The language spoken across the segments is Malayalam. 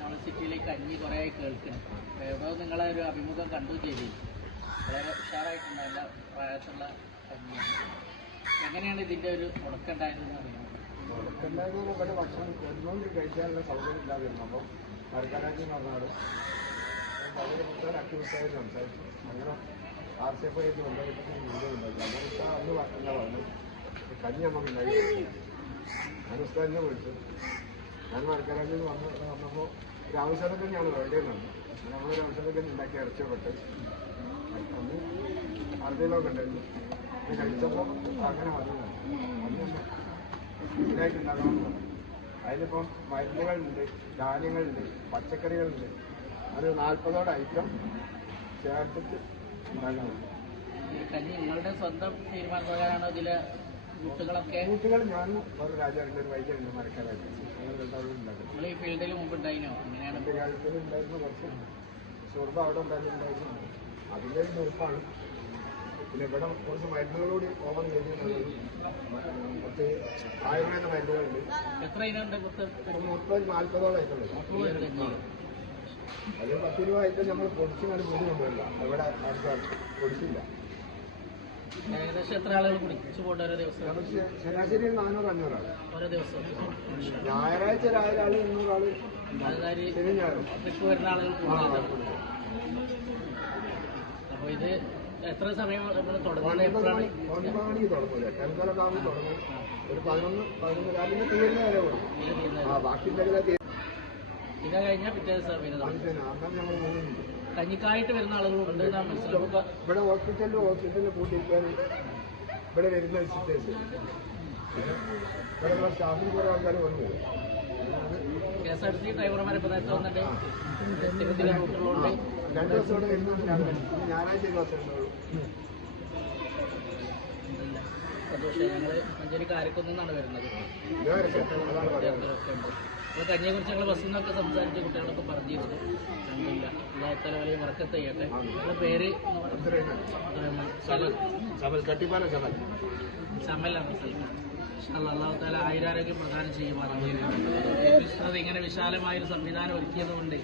നമ്മൾ സിറ്റിയിലേക്ക് കഞ്ഞി കുറേ കേൾക്കണം. എവിടെ നിങ്ങളെ ഒരു അഭിമുഖം കണ്ടു ചെയ്തു, വളരെ ഉഷാറായിട്ടുണ്ട്. നല്ല പ്രായത്തുള്ള കഞ്ഞി. എങ്ങനെയാണ് ഇതിൻ്റെ ഒരു തുടക്കമുണ്ടായതെന്ന് അറിയാം? തുടക്കമുണ്ടായതെന്ന് ഇവിടെ ഭക്ഷണം ഒരുപാട് കഴിക്കാനുള്ള സൗകര്യം ഇല്ലാതിരുന്നു. അപ്പോൾ സർക്കാരാജ്യം എന്ന് പറഞ്ഞാൽ വളരെ പുസ്തകം അക്യൂസായിട്ട് സംസാരിച്ചു. അങ്ങനെ RCF ആയിട്ട് ബന്ധപ്പെട്ട് ഉണ്ടാക്കി. അങ്ങനെ അന്ന് എന്താ പറഞ്ഞു, കഞ്ഞി നമുക്ക് ഉണ്ടാക്കി. അനുസ്ഥാനെ വിളിച്ചു. ഞാൻ മരക്കാരാജിൽ വന്നപ്പോൾ ഒരു അവസരത്തിൽ ഞാൻ വേണ്ടിയിരുന്നുണ്ട്. നമ്മളൊരു അവസരത്തിൽ ഉണ്ടാക്കി ഇറച്ചിയൊക്കെ അന്ന് അറുപതിലൊക്കെ ഉണ്ടായിരുന്നു. അത് കഴിച്ചപ്പോൾ അങ്ങനെ വന്നതാണ്. അന്ന് ഇതിനായിട്ട് ഉണ്ടാക്കണമെന്ന് പറഞ്ഞു. അതിലിപ്പം മരുന്നുകളുണ്ട്, ധാന്യങ്ങളുണ്ട്, പച്ചക്കറികളുണ്ട്. അത് 40ഓളം ഐറ്റം ചേർത്തിട്ട് ഉണ്ടാക്കണം. കഞ്ഞി നിങ്ങളുടെ സ്വന്തം തീരുമാനപ്രകാരമാണോ ഇതിലെ കൂട്ടുകൾ ഞാൻ ഒരു രാജാവിൻ്റെ ഒരു വൈദ്യുണ്ട് മരക്കാരായിട്ട് നിങ്ങൾ ഈ ഫീൽഡിൽ മുമ്പ് ഉണ്ടായിനോ? അങ്ങനെയാണ് എൻ്റെ ഗൾഫിൽ ഉണ്ടായിരുന്നു. കുറച്ച് സുഹൃത്ത് അവിടെ ഉണ്ടായിരുന്നു. അതിൻ്റെ ഒരു നിർപ്പാണ്. പിന്നെ ഇവിടെ കുറച്ച് മരുന്നുകളോട് ഓവർ ചെയ്യുന്നുണ്ട്. കുറച്ച് ആയുർവേദ മരുന്നുകളുണ്ട്. എത്ര ഇനുണ്ട്? 30-40ഓളം ആയിട്ടുള്ളത്. അത് 10 രൂപ ആയിട്ട് നമ്മൾ പൊടിച്ച് കണ്ട് പൊടി കൊണ്ടുവരില്ല. ഇവിടെ പൊടിച്ചില്ല. ഏകദേശം എത്ര ആളുകൾ കുടിച്ചു പോകേണ്ട ഓരോ ദിവസം? ശരാശരി 400-500 ആൾ ഓരോ ദിവസം. ഞായറാഴ്ച 1000 ആൾ 200 ആൾ ശനി ഞായറും ട്രിപ്പ് വരുന്ന ആളുകൾ കൂടുതലാണ്. അപ്പോൾ ഇത് എത്ര സമയം നമ്മൾ തുടങ്ങുന്നത്? എപ്പോഴാണ്? 9 മണിക്ക് തുടങ്ങൂല. 10:30 ആകുമ്പോൾ തുടങ്ങും. ഒരു 11 രാവിലെ തീരുന്ന വരെ കൊടുക്കും. ബാക്കി ഇത് കഴിഞ്ഞാൽ പിറ്റേ ദിവസം അന്നാൽ ഞങ്ങൾ പോകുന്നുണ്ട്. കഞ്ഞിക്കായിട്ട് വരുന്ന ആളുകളുണ്ട്. ഇവിടെ ഹോസ്പിറ്റലിൽ കൂട്ടിയിരിക്കാൻ ഇവിടെ വരുന്ന വിസിറ്റേഴ്സ് ഇവിടെ സ്റ്റാഫിന് കുറേ ആൾക്കാർ വന്നു. KSRTC ഡ്രൈവർമാരെ പ്രദേശത്ത് വന്നിട്ട് 2 ദിവസം ഇവിടെ വരുന്നുണ്ട്. ഞായറാഴ്ച ദിവസം ഉണ്ടാവുള്ളൂ. സന്തോഷം. ഞങ്ങൾ മഞ്ചേരി കാരക്കുന്നാണ് വരുന്നത്. അപ്പോൾ കഞ്ഞിയെക്കുറിച്ച് ഞങ്ങൾ ബസ്സിൽ നിന്നൊക്കെ സംസാരിച്ച് കുട്ടികളൊക്കെ പറഞ്ഞിരുന്നു. കണ്ടില്ല. എല്ലാത്തരം വലിയ വർക്കത്ത് ചെയ്യട്ടെ. നിങ്ങളുടെ പേര്? സമലാണ്. അല്ലാഹു തആല ആയുരാരോഗ്യം പ്രദാനം ചെയ്യുമാറാണ്. ഇങ്ങനെ വിശാലമായൊരു സംവിധാനം ഒരുക്കിയതുകൊണ്ട്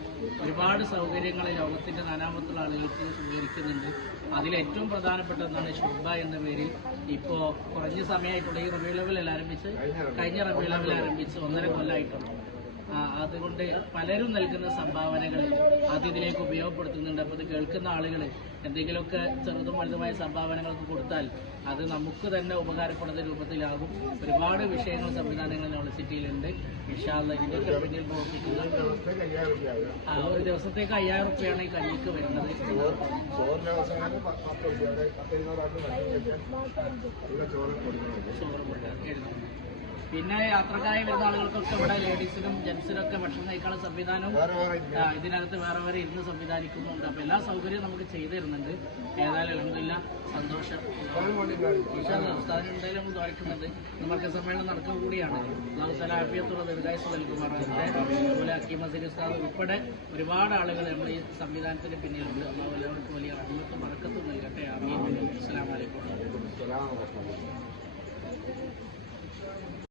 ഒരുപാട് സൗകര്യങ്ങൾ ലോകത്തിന്റെ നാനാമത്തുള്ള ആളുകൾക്ക് ഉപകരിക്കുന്നുണ്ട്. അതിലേറ്റവും പ്രധാനപ്പെട്ട ഒന്നാണ് ശുഭ എന്ന പേരിൽ ഇപ്പോൾ കുറഞ്ഞ സമയമായിട്ടുള്ള ഈ റബീഉൽ അവ്വൽ ആരംഭിച്ച് കഴിഞ്ഞ റബീഉൽ അവ്വൽ ആരംഭിച്ച് 1.5 കൊല്ലമായിട്ടുണ്ട്. അതുകൊണ്ട് പലരും നൽകുന്ന സംഭാവനകൾ അതിലേക്ക് ഉപയോഗപ്പെടുത്തുന്നുണ്ട്. അപ്പോൾ ഇത് കേൾക്കുന്ന ആളുകൾ എന്തെങ്കിലുമൊക്കെ ചെറുതും വലുതുമായ സംഭാവനകളൊക്കെ കൊടുത്താൽ അത് നമുക്ക് തന്നെ ഉപകാരപ്പെടുന്ന രൂപത്തിലാകും. ഒരുപാട് വിഷയങ്ങൾ സംവിധാനങ്ങൾ നമ്മുടെ സിറ്റിയിലുണ്ട്. ഇൻഷാ അല്ലാഹ് ഇതിൻ്റെയൊക്കെ പിന്നിൽ പ്രവർത്തിക്കുന്ന ഒരു ദിവസത്തേക്ക് 5000 രൂപയാണ് ഈ കഞ്ഞിക്ക് വരുന്നത്. പിന്നെ യാത്രക്കാരായി വരുന്ന ആളുകൾക്കൊക്കെ ഇവിടെ ലേഡീസിനും ജെൻസിനും ഒക്കെ ഭക്ഷണം കഴിക്കാനുള്ള സംവിധാനവും ഇതിനകത്ത് വേറെ വേറെ ഇരുന്ന് സംവിധാനിക്കുന്നുണ്ട്. അപ്പോൾ എല്ലാ സൗകര്യവും നമുക്ക് ചെയ്തു തരുന്നുണ്ട്. ഏതായാലും അൽഹംദുലില്ലാഹ് സന്തോഷം. ഉസ്താദിന് എന്തായാലും നമ്മൾ ദ്വാരക്കുന്നത് നമുക്ക് സമ്മേളനം നടക്കുക കൂടിയാണ്. അല്ലാഹു തആല ആഫിയത്തുള്ള ദീർഘായുസ്സ് നൽകുമാറാകട്ടെ. അതുപോലെ ഹക്കീം അസീർ ഉസ്താദ് ഉൾപ്പെടെ ഒരുപാട് ആളുകൾ നമ്മൾ ഈ സംവിധാനത്തിന് പിന്നിലുണ്ട്. അല്ലാഹു എല്ലാവർക്കും വലിയ റഹ്മത്തും ബറക്കത്തും നൽകട്ടെ. ആമീൻ. അസ്സലാമു അലൈക്കും.